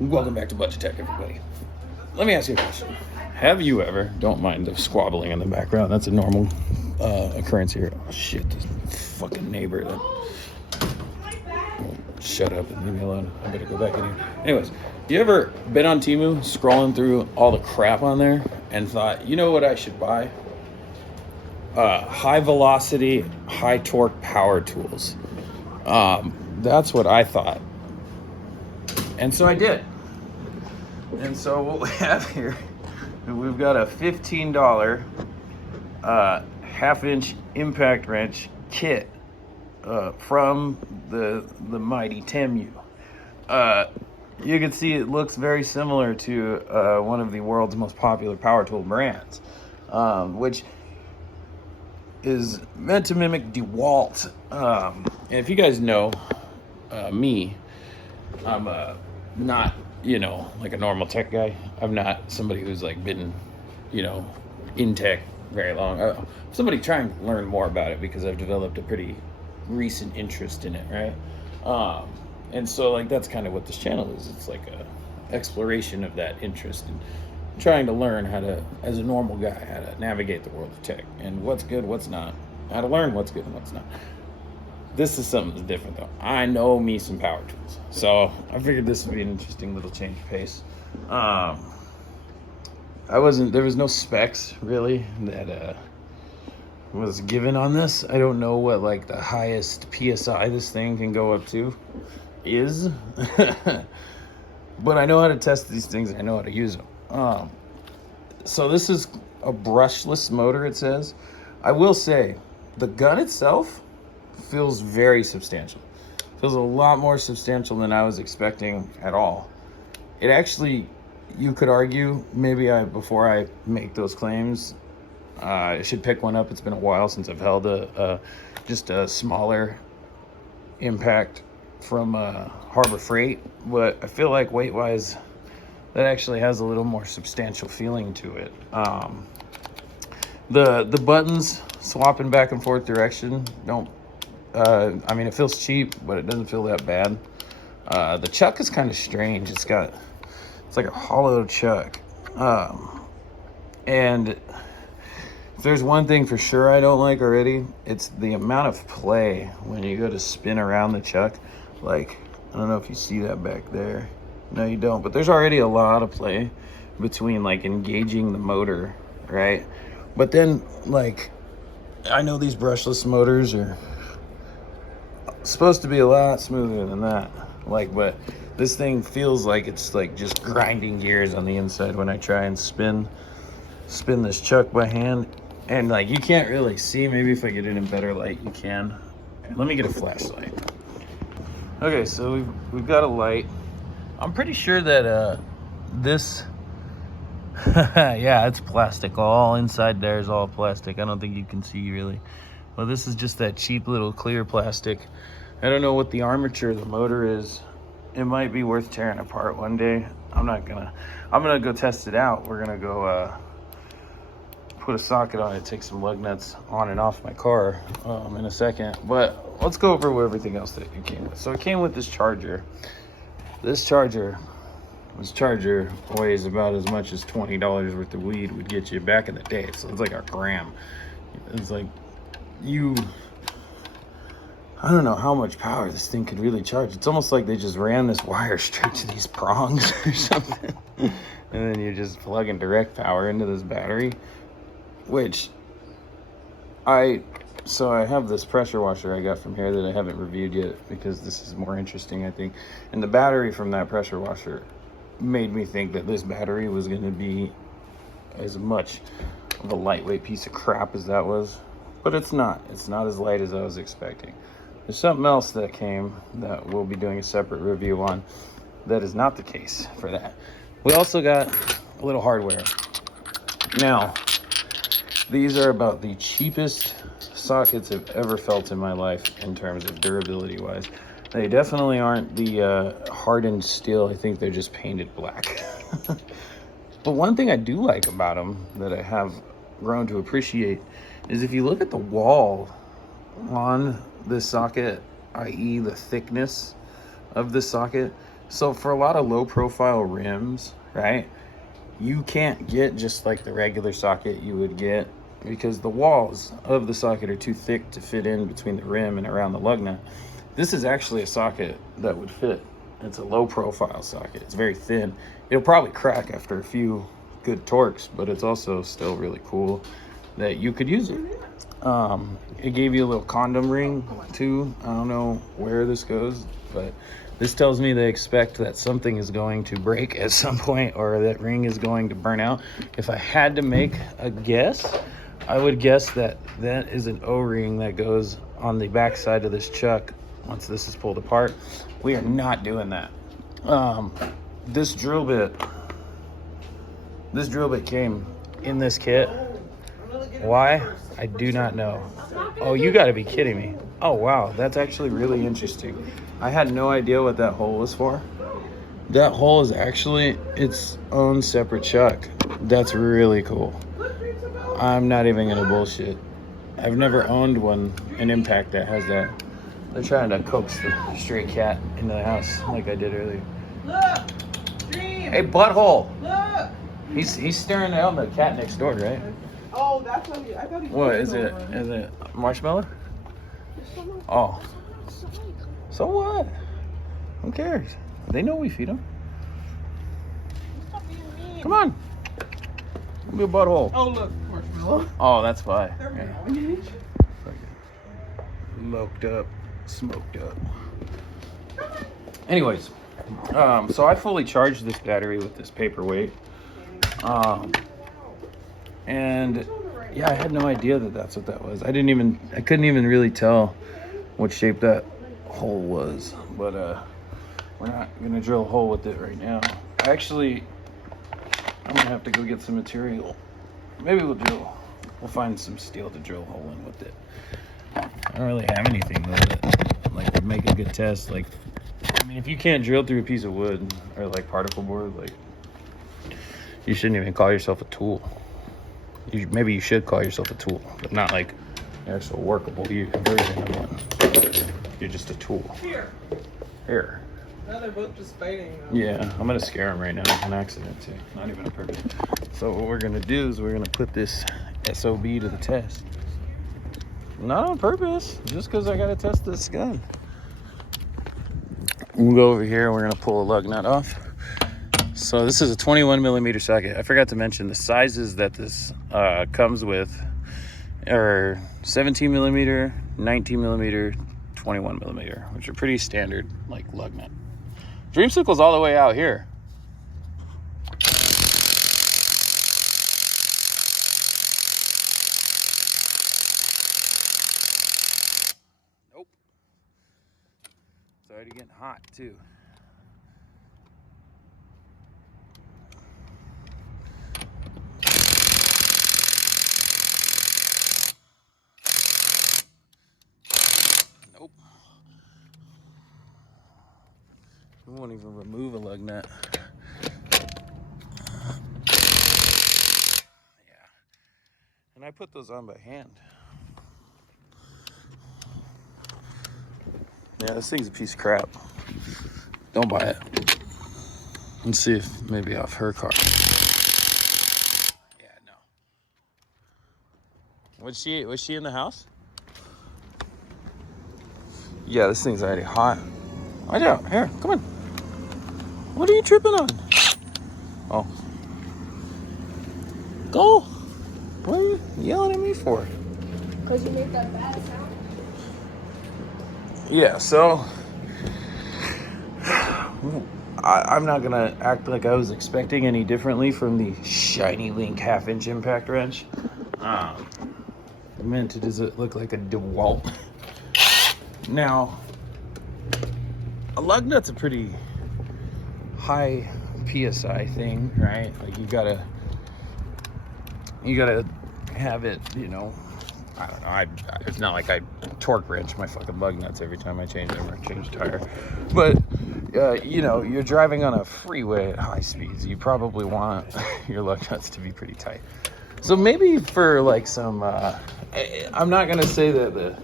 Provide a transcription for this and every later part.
Welcome back to Budget Tech, everybody. Let me ask you a question. Have you ever, don't mind the squabbling in the background, that's a normal occurrence here. Oh shit, this fucking neighbor that won't shut up and leave me alone. I better go back in here. Anyways, you ever been on Temu scrolling through all the crap on there and thought, you know what I should buy? High velocity, high torque power tools. That's what I thought. And so I did. And so what we have here, we've got a $15 half-inch impact wrench kit from the mighty Temu. You can see it looks very similar to one of the world's most popular power tool brands, which is meant to mimic DeWalt. And if you guys know me, I'm not, like a normal tech guy. I'm not somebody who's like been, in tech very long. I'm somebody trying to learn more about it because I've developed a pretty recent interest in it, right? And so like that's kind of what this channel is. It's like a exploration of that interest and trying to learn how to, as a normal guy, how to navigate the world of tech and what's good, what's not, how to learn what's good and what's not. This is something that's different though. I know me some power tools, so I figured this would be an interesting little change of pace. There was no specs really that was given on this. I don't know what like the highest PSI this thing can go up to is, but I know how to test these things. I know how to use them. So this is a brushless motor, it says. I will say the gun itself feels very substantial. Feels a lot more substantial than I was expecting at all. It actually, you could argue, maybe before I make those claims, I should pick one up. It's been a while since I've held just a smaller impact from Harbor Freight, but I feel like weight-wise, that actually has a little more substantial feeling to it. The buttons swapping back and forth direction don't. I mean, it feels cheap, but it doesn't feel that bad. The chuck is kind of strange. It's like a hollow chuck. And if there's one thing for sure I don't like already, it's the amount of play when you go to spin around the chuck. Like, I don't know if you see that back there. No, you don't. But there's already a lot of play between like engaging the motor, right? But then, like, I know these brushless motors are supposed to be a lot smoother than that, like, but this thing feels like it's like just grinding gears on the inside when I try and spin this chuck by hand, and like you can't really see. Maybe if I get it in better light you can. Let me get a flashlight. Okay, so we've got a light. I'm pretty sure that this yeah, it's plastic. All inside there is all plastic. I don't think you can see really. Well, this is just that cheap little clear plastic. I don't know what the armature of the motor is. It might be worth tearing apart one day. I'm gonna go test it out. We're gonna go put a socket on it, take some lug nuts on and off my car in a second. But let's go over everything else that it came with. So it came with this charger. This charger weighs about as much as $20 worth of weed would get you back in the day. So it's like a gram. It's like I don't know how much power this thing could really charge. It's almost like they just ran this wire straight to these prongs or something. And then you're just plugging direct power into this battery, which so I have this pressure washer I got from here that I haven't reviewed yet because this is more interesting, I think. And the battery from that pressure washer made me think that this battery was going to be as much of a lightweight piece of crap as that was. But it's not. It's not as light as I was expecting. There's something else that came that we'll be doing a separate review on that is not the case for that. We also got a little hardware. Now, these are about the cheapest sockets I've ever felt in my life in terms of durability wise. They definitely aren't the hardened steel. I think they're just painted black. But one thing I do like about them that I have grown to appreciate is if you look at the wall on this socket, i.e. the thickness of this socket, So for a lot of low profile rims, right, you can't get just like the regular socket you would get because the walls of the socket are too thick to fit in between the rim and around the lug nut. This is actually a socket that would fit. It's a low profile socket. It's very thin. It'll probably crack after a few good torques, but it's also still really cool that you could use it. It gave you a little condom ring too. I don't know where this goes, but this tells me they expect that something is going to break at some point or that ring is going to burn out. If I had to make a guess, I would guess that that is an O-ring that goes on the back side of this chuck once this is pulled apart. We are not doing that. This drill bit came in this kit. Why? I do not know. Oh, you gotta be kidding me. Oh, wow. That's actually really interesting. I had no idea what that hole was for. That hole is actually its own separate chuck. That's really cool. I'm not even gonna bullshit. I've never owned an impact that has that. They're trying to coax the stray cat into the house like I did earlier. Look! Dream! Hey, butthole! Look! He's staring at the cat next door, right? Oh, that's what I thought he was. What is it? Is it marshmallow? Oh. So what? Who cares? They know we feed them. Come on. Don't be a butthole. Oh, look, marshmallow. Oh, that's why. There Yeah. we go. Loked up, smoked up. Anyways, so I fully charged this battery with this paperweight. And yeah, I had no idea that that's what that was. I couldn't even really tell what shape that hole was, but we're not gonna drill a hole with it right now. I'm gonna have to go get some material. Maybe we'll find some steel to drill a hole in with it. I don't really have anything though that like would make a good test. Like, I mean, if you can't drill through a piece of wood or like particle board, like, you shouldn't even call yourself a tool. Maybe you should call yourself a tool, but not like an actual workable version of one. You're just a tool. Here. Now they're both just fighting. Yeah, I'm gonna scare them right now. It's an accident too, not even a purpose. So what we're gonna do is we're gonna put this SOB to the test. Not on purpose, just because I gotta test this gun. We'll go over here and we're gonna pull a lug nut off. So this is a 21 millimeter socket. I forgot to mention the sizes that this comes with are 17 millimeter, 19 millimeter, 21 millimeter, which are pretty standard, like lug nut. Dreamsicle's all the way out here. Nope. It's already getting hot too. Nope. We won't even remove a lug nut. Yeah. And I put those on by hand. Yeah, this thing's a piece of crap. Don't buy it. Let's see if maybe off her car. Yeah, no. Was she in the house? Yeah, this thing's already hot. Watch out. Here, come on. What are you tripping on? Oh. Go. What are you yelling at me for? Because you made that bad sound. Yeah, so I'm not gonna act like I was expecting any differently from the Shiny Link 1/2-inch impact wrench. Does it look like a DeWalt? Now, a lug nut's a pretty high PSI thing, right? Like you gotta have it, you know. I don't know. It's not like I torque wrench my fucking lug nuts every time I change them or change a tire. But, you know, you're driving on a freeway at high speeds. You probably want your lug nuts to be pretty tight. So maybe for like some, I'm not going to say that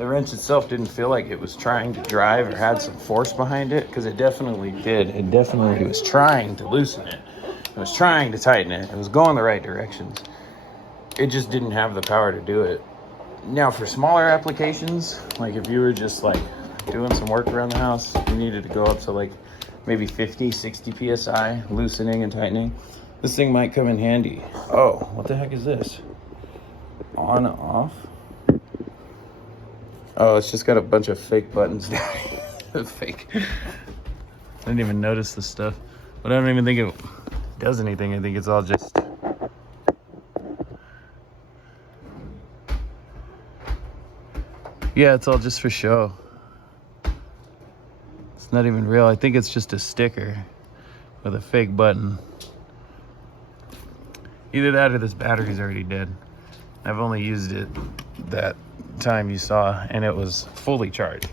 the wrench itself didn't feel like it was trying to drive or had some force behind it, because it definitely did. It definitely was trying to loosen it. It was trying to tighten it. It was going the right directions. It just didn't have the power to do it. Now, for smaller applications, like if you were just like doing some work around the house, you needed to go up to like maybe 50, 60 psi, loosening and tightening, this thing might come in handy. Oh, what the heck is this? On, off? Oh, it's just got a bunch of fake buttons down. Fake. I didn't even notice this stuff. But I don't even think it does anything. I think it's all just... Yeah, it's all just for show. It's not even real. I think it's just a sticker with a fake button. Either that or this battery's already dead. I've only used it that time you saw, and it was fully charged.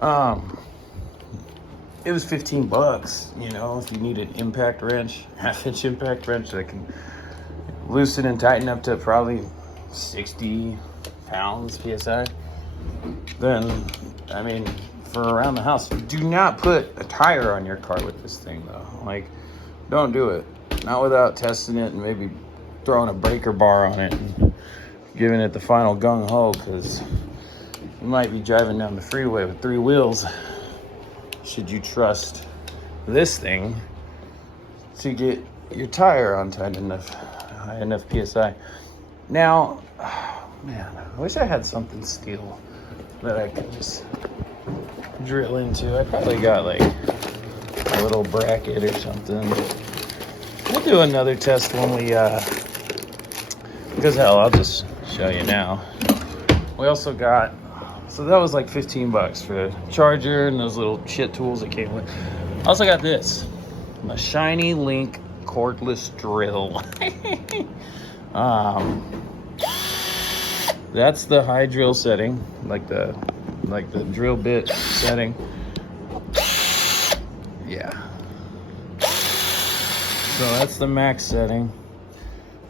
It was $15, you know, if you need an impact wrench, half-inch impact wrench that can loosen and tighten up to probably 60 pounds PSI. Then, I mean, for around the house, do not put a tire on your car with this thing, though. Like, don't do it. Not without testing it and maybe throwing a breaker bar on it and giving it the final gung-ho, because you might be driving down the freeway with 3 wheels. Should you trust this thing to get your tire on tight enough, high enough PSI? Now, oh man, I wish I had something steel that I could just drill into. I probably got like a little bracket or something. We'll do another test when we, because hell, I'll just show you now. We also got, so that was like $15 for the charger and those little shit tools that came with. I also got this, a Shiny Link cordless drill. That's the high drill setting, like the drill bit setting. Yeah. So that's the max setting.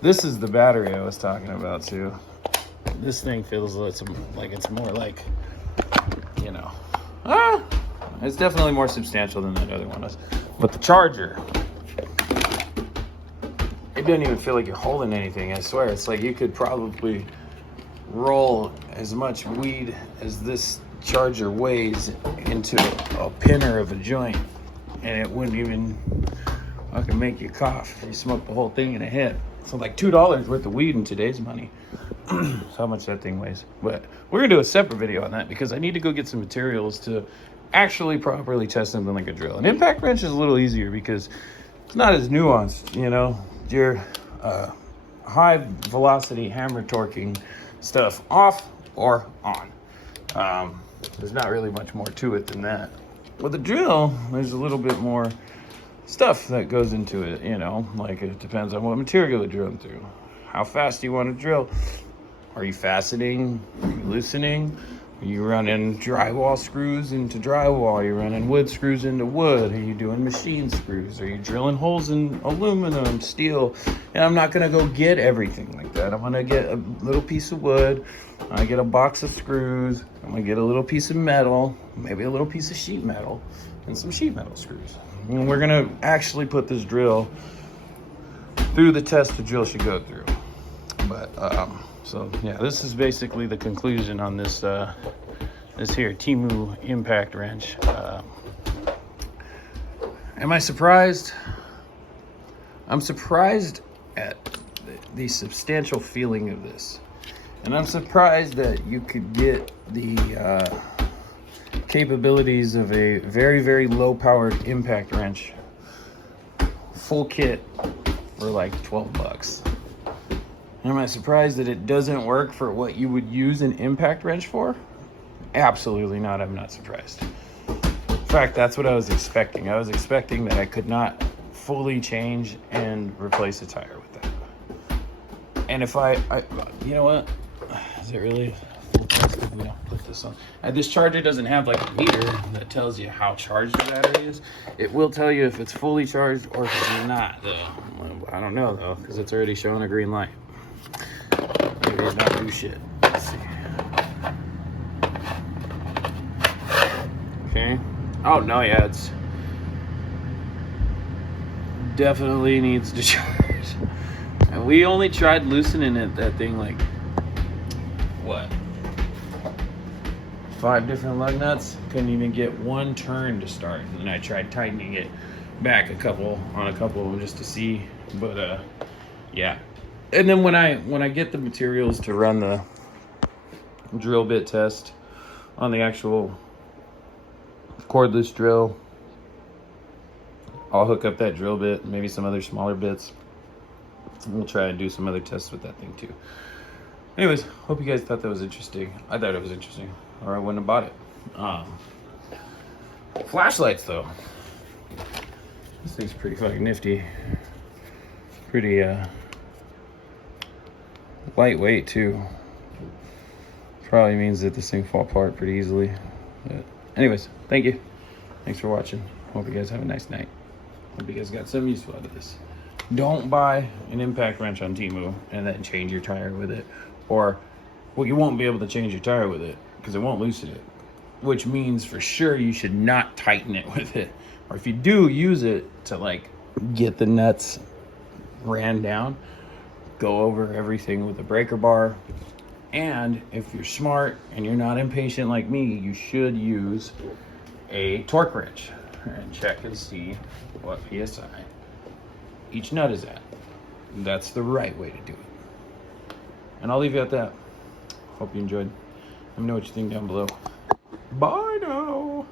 This is the battery I was talking about too. This thing feels like it's more like, you know, it's definitely more substantial than that other one is. But the charger, it doesn't even feel like you're holding anything. I swear, it's like you could probably roll as much weed as this charger weighs into a pinner of a joint, and it wouldn't even fucking make you cough. You smoke the whole thing in a hit. So like $2 worth of weed in today's money. That's how much that thing weighs. But we're gonna do a separate video on that, because I need to go get some materials to actually properly test something like a drill. An impact wrench is a little easier because it's not as nuanced, you know. Your high velocity hammer torquing stuff off or on. There's not really much more to it than that. With a drill, there's a little bit more stuff that goes into it, you know, like it depends on what material you're drilling through, how fast you want to drill. Are you faceting? Are you loosening? Are you running drywall screws into drywall? Are you running wood screws into wood? Are you doing machine screws? Are you drilling holes in aluminum, steel? And I'm not gonna go get everything like that. I'm gonna get a little piece of wood, I get a box of screws, I'm gonna get a little piece of metal, maybe a little piece of sheet metal, and some sheet metal screws. And we're gonna actually put this drill through the test the drill should go through. But so yeah, this is basically the conclusion on this this here Temu impact wrench. Am I surprised? I'm surprised at the substantial feeling of this, and I'm surprised that you could get the capabilities of a very, very low-powered impact wrench full kit for like $12. And am I surprised that it doesn't work for what you would use an impact wrench for? Absolutely not. I'm not surprised. In fact, that's what I was expecting. I was expecting that I could not fully change and replace a tire with that. And if I you know what? Is it really full test if we don't put this on? This charger doesn't have like a meter that tells you how charged the battery is. It will tell you if it's fully charged or if it's not, though. I don't know, though, because it's already showing a green light. Maybe it's not do shit. Let's see. Oh no, yeah, it's definitely needs to charge. And we only tried loosening it, that thing, like what? 5 different lug nuts. Couldn't even get one turn to start. And then I tried tightening it back on a couple of them just to see. But yeah. And then when I get the materials to run the drill bit test on the actual cordless drill, I'll hook up that drill bit, maybe some other smaller bits. We'll try and do some other tests with that thing too. Anyways, hope you guys thought that was interesting. I thought it was interesting, or I wouldn't have bought it. Flashlights though. This thing's pretty fucking nifty. Pretty lightweight too. Probably means that this thing fall apart pretty easily. But anyways, thank you. Thanks for watching. Hope you guys have a nice night. Hope you guys got some useful out of this. Don't buy an impact wrench on Temu and then change your tire with it. Or, well, you won't be able to change your tire with it because it won't loosen it. Which means for sure you should not tighten it with it. Or if you do use it to like get the nuts ran down, go over everything with a breaker bar. And if you're smart and you're not impatient like me, you should use a torque wrench and check and see what PSI each nut is at. That's the right way to do it. And I'll leave you at that. Hope you enjoyed. Let me know what you think down below. Bye now.